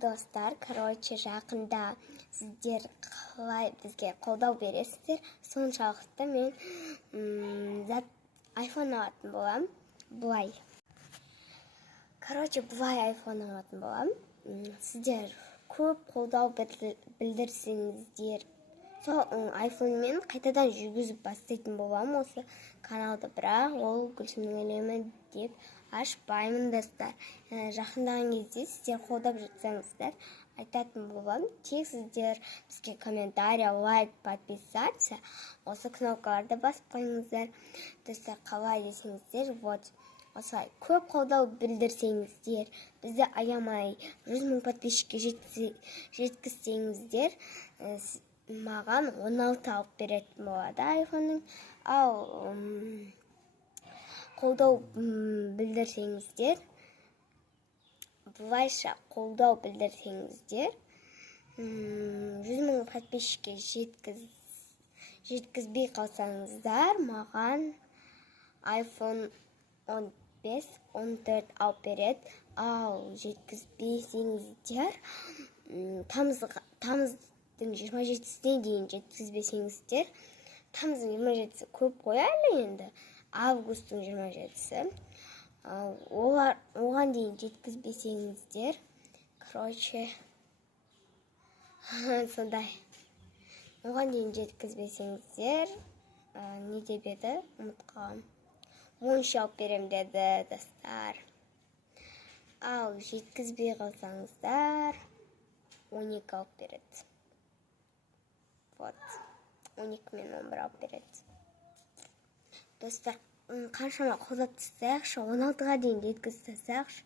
достар, жақында сіздер қалай бізге қолдау бересіздер, соншалықты мен iPhone алатын болам. Бұлай iPhone алатын болам. Сіздер көп қолдау білдірсеңіздер, сол iPhone-мен қайтадан жүргізіп бастайтын болам осы каналды, бірақ ол Гүлсімнің әлемі деп ашпаймын достар. Жақындаған кезде сіздер қолдап жатсаңыздар, айтатын болам. Тек сіздер бізге комментарий, лайк, подписаться, осы кнопкаларды басып қойыңыздар. Достар, қалай десеңіздер, осылай көп қолдау білдірсеңіздер, бізді аямай 100 000 подписчикке жеткізсеңіздер, маған 16 алып беретін болады iPhone-ның. Ал қолдау білдірсеңіздер, бұлайша қолдау білдірсеңіздер, 100 000 подписчикке жеткізбей қалсаңыздар, маған iPhone 15, 14 алып береді. Ал жеткізбесеңіздер, тамыздың 27-сіне дейін жеткізбесеңіздер, тамыздың 27-сі көп қой әлі енді, августтың 27-сі. Оған дейін жеткізбесеңіздер, сондай. Оған дейін жеткізбесеңіздер, не деп еді, ұмытқам. 13 алып берем деді достар. Ал жеткізбей қалсаңыздар, 12 алып береді. 12 мен 11 алып береді. Достар, қаншама қолдап тастайықшы, 16-ға дейін жеткізіп тастайықшы.